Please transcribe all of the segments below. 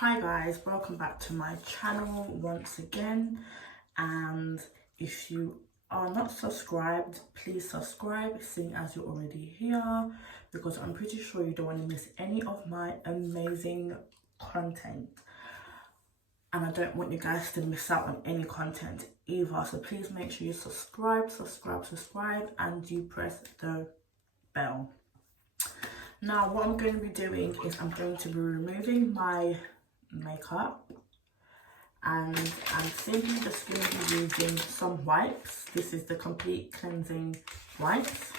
Hi guys, welcome back to my channel once again, and if you are not subscribed, please subscribe seeing as you're already here, because I'm pretty sure you don't want to miss any of my amazing content, and I don't want you guys to miss out on any content either. So please make sure you subscribe and you press the bell. Now what I'm going to be doing is I'm going to be removing my makeup, and I'm simply just going to be using some wipes. This is the complete cleansing wipes.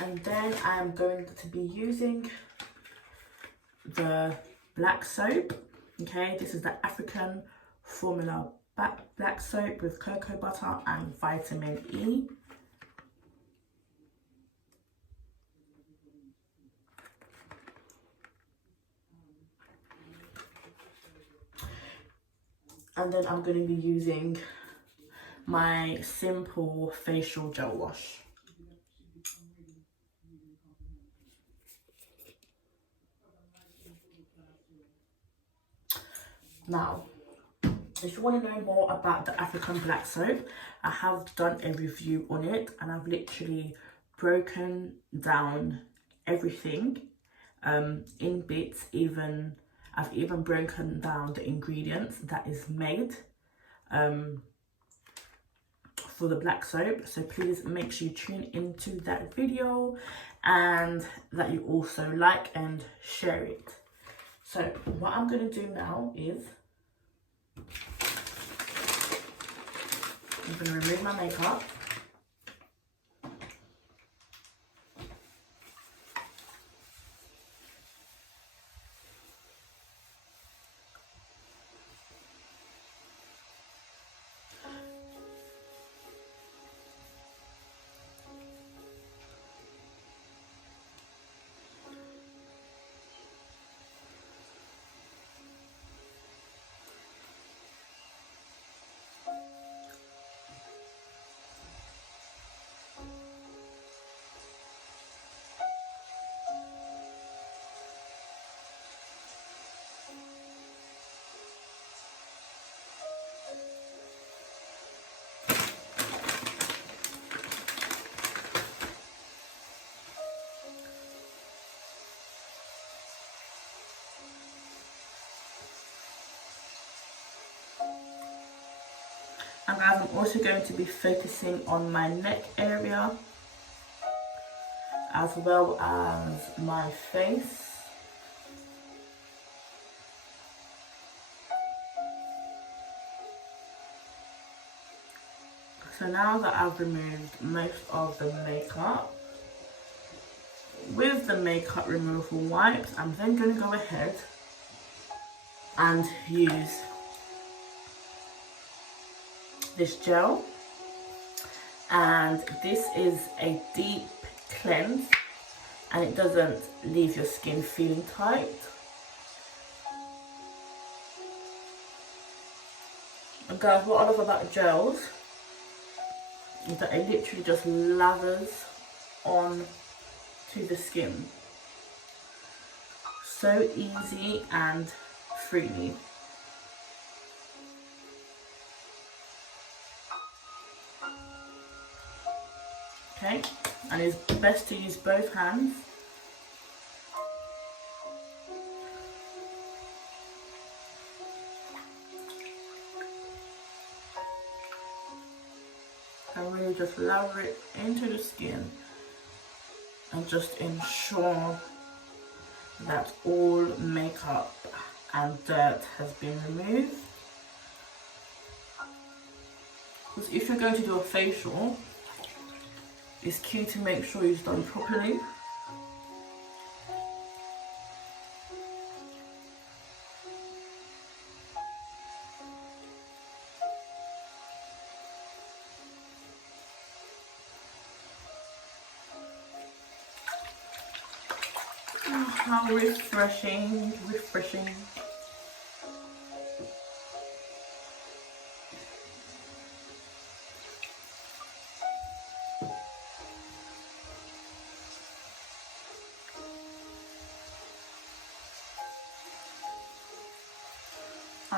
And then I'm going to be using the black soap. Okay, this is the African formula black soap with cocoa butter and vitamin E. And then I'm going to be using my simple facial gel wash. Now, if you want to know more about the African black soap, I have done a review on it, and I've literally broken down everything in bits. I've even broken down the ingredients that is made for the black soap. So please make sure you tune into that video and that you also like and share it. So what I'm going to do now is I'm going to remove my makeup. And guys, I'm also going to be focusing on my neck area as well as my face. So now that I've removed most of the makeup, with the makeup removal wipes, I'm then going to go ahead and use this gel, and this is a deep cleanse and it doesn't leave your skin feeling tight. And guys, what I love about gels is that it literally just lathers on to the skin so easy and freely. Okay, and it's best to use both hands. And really just lather it into the skin and just ensure that all makeup and dirt has been removed. Because if you're going to do a facial, it's key to make sure it's done properly. Oh, how refreshing.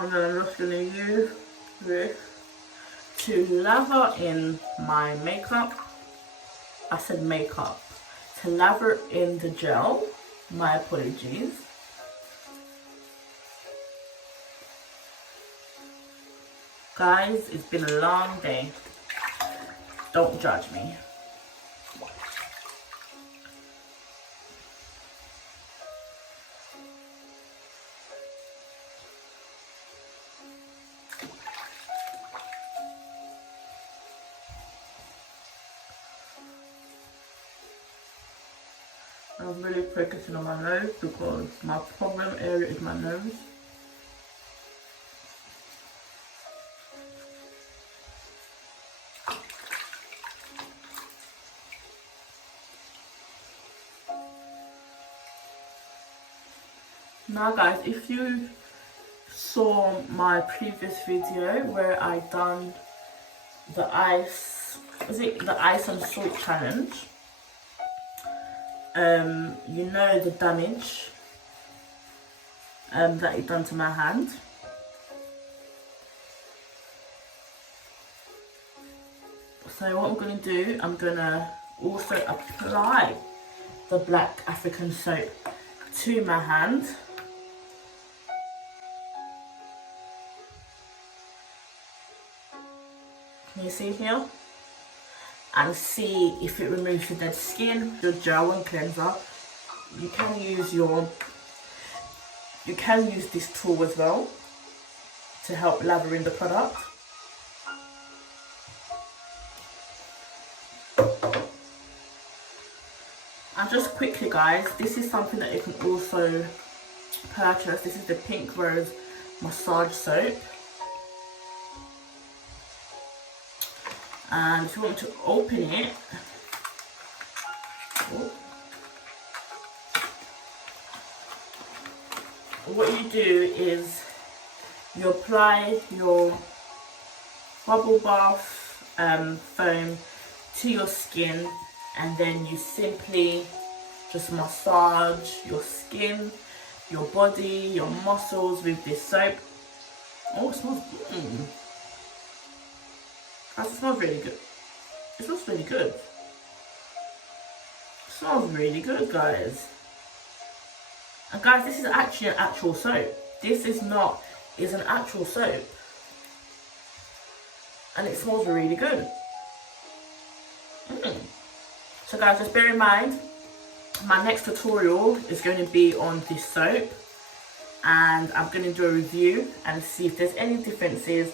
And then I'm just going to use this to lather in my makeup. I said makeup. To lather in the gel. My apologies. Guys, it's been a long day. Don't judge me. I'm really focusing on my nose because my problem area is my nose. Now guys, if you saw my previous video where I done the ice, is it the ice and salt challenge? You know the damage that it done to my hand. So what I'm going to do, I'm going to also apply the black African soap to my hand. Can you see here? And see if it removes the dead skin, your gel and cleanser. You can use this tool as well to help lather in the product. And just quickly guys, this is something that you can also purchase. This is the Pink Rose massage soap. And if you want to open it, what you do is you apply your bubble bath foam to your skin, and then you simply just massage your skin, your body, your muscles with this soap. Oh, it smells good. It smells really good. It smells really good. It smells really good, guys. And guys, this is actually an actual soap. This is not, it's an actual soap. And it smells really good. So guys, just bear in mind, my next tutorial is going to be on this soap. And I'm going to do a review and see if there's any differences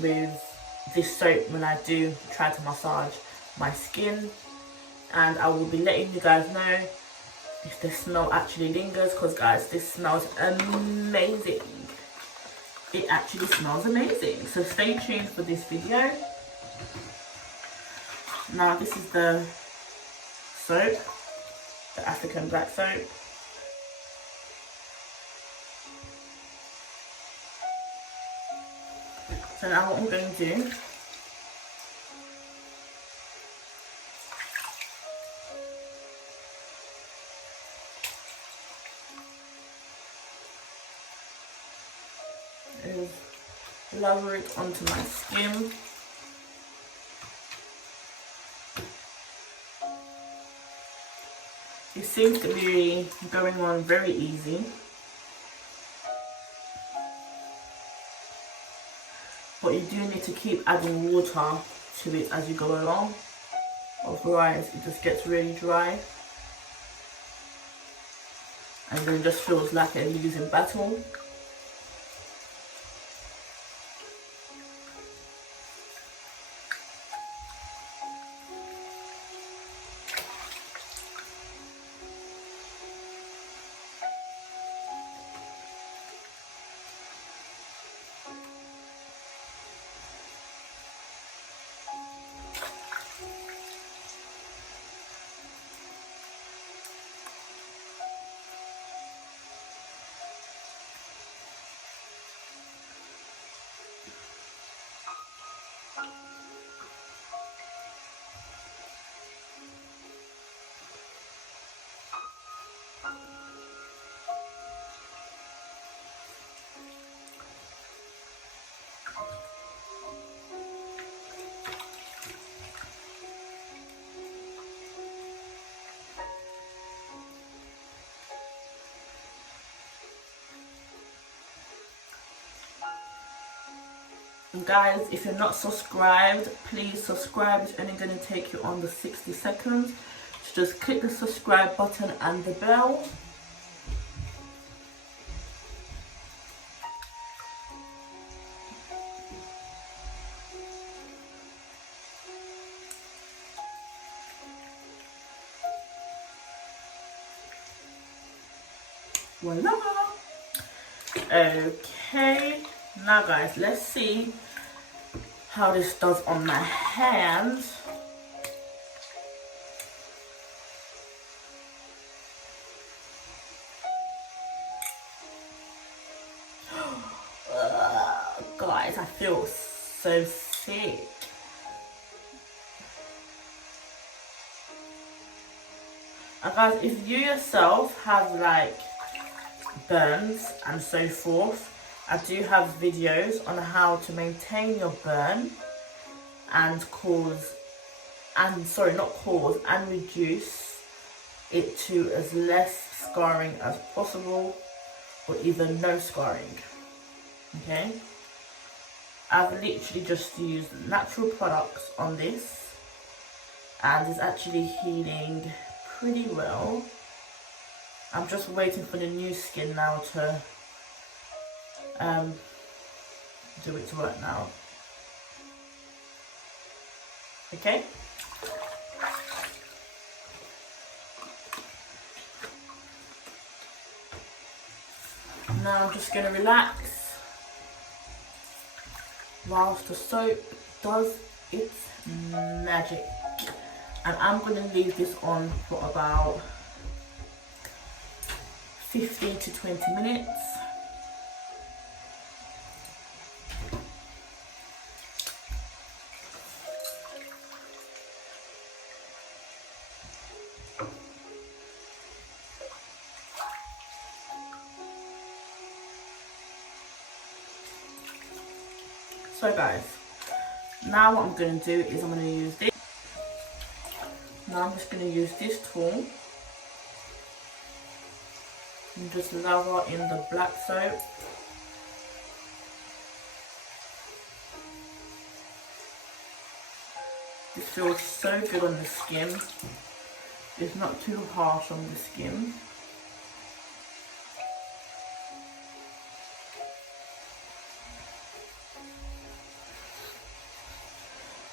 with this soap when I do try to massage my skin. And I will be letting you guys know if the smell actually lingers, because guys, this smells amazing. It actually smells amazing. So stay tuned for this video. Now this is the soap, the African black soap. So now what I'm going to do is lather it onto my skin. It seems to be going on very easy. But you do need to keep adding water to it as you go along, otherwise it just gets really dry and then it just feels like a losing battle. Guys, if you're not subscribed, please subscribe. It's only going to take you under 60 seconds. So just click the subscribe button and the bell. Voila. Okay, now guys, let's see how this does on my hands. Guys, I feel so sick. And guys, if you yourself have like burns and so forth, I do have videos on how to maintain your burn and reduce it to as less scarring as possible, or even no scarring. Okay, I've literally just used natural products on this and it's actually healing pretty well. I'm just waiting for the new skin now to do its work now. Okay. Now I'm just going to relax whilst the soap does its magic. And I'm going to leave this on for about 15 to 20 minutes. So guys, now what I'm going to do is I'm going to use this. Now I'm just going to use this tool and just lather in the black soap. This feels so good on the skin. It's not too harsh on the skin.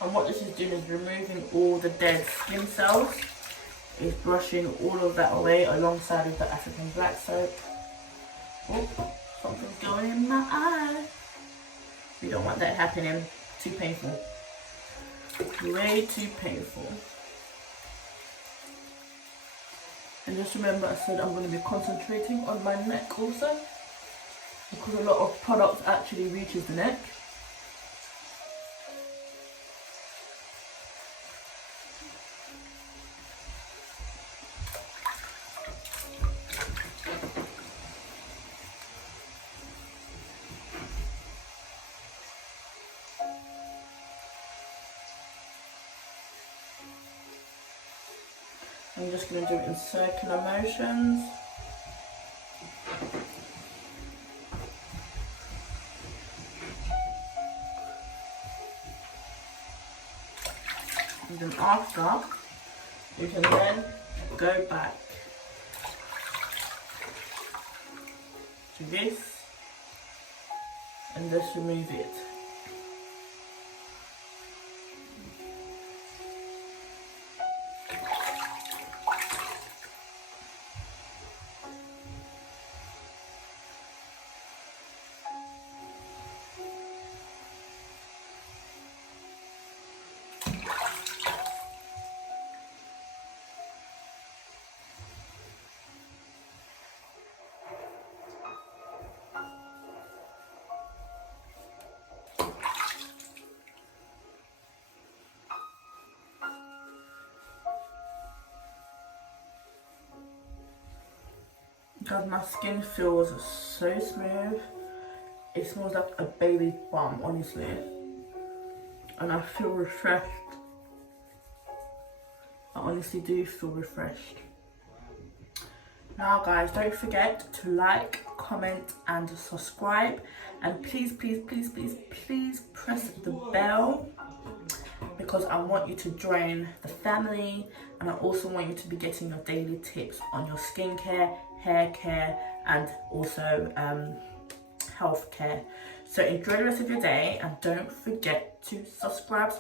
And what this is doing is removing all the dead skin cells. It's brushing all of that away alongside with the African black soap. Oh, something's going in my eye. We don't want that happening. Too painful. Way too painful. And just remember, I said I'm going to be concentrating on my neck also, because a lot of product actually reaches the neck. I'm just going to do it in circular motions. And then after, you can then go back to this and just remove it. God, my skin feels so smooth. It smells like a baby bum, honestly. And I feel refreshed. I honestly do feel refreshed. Now guys, don't forget to like, comment and subscribe, and please press the bell, because I want you to join the family, and I also want you to be getting your daily tips on your skincare, hair care, and also health care. So enjoy the rest of your day, and don't forget to subscribe.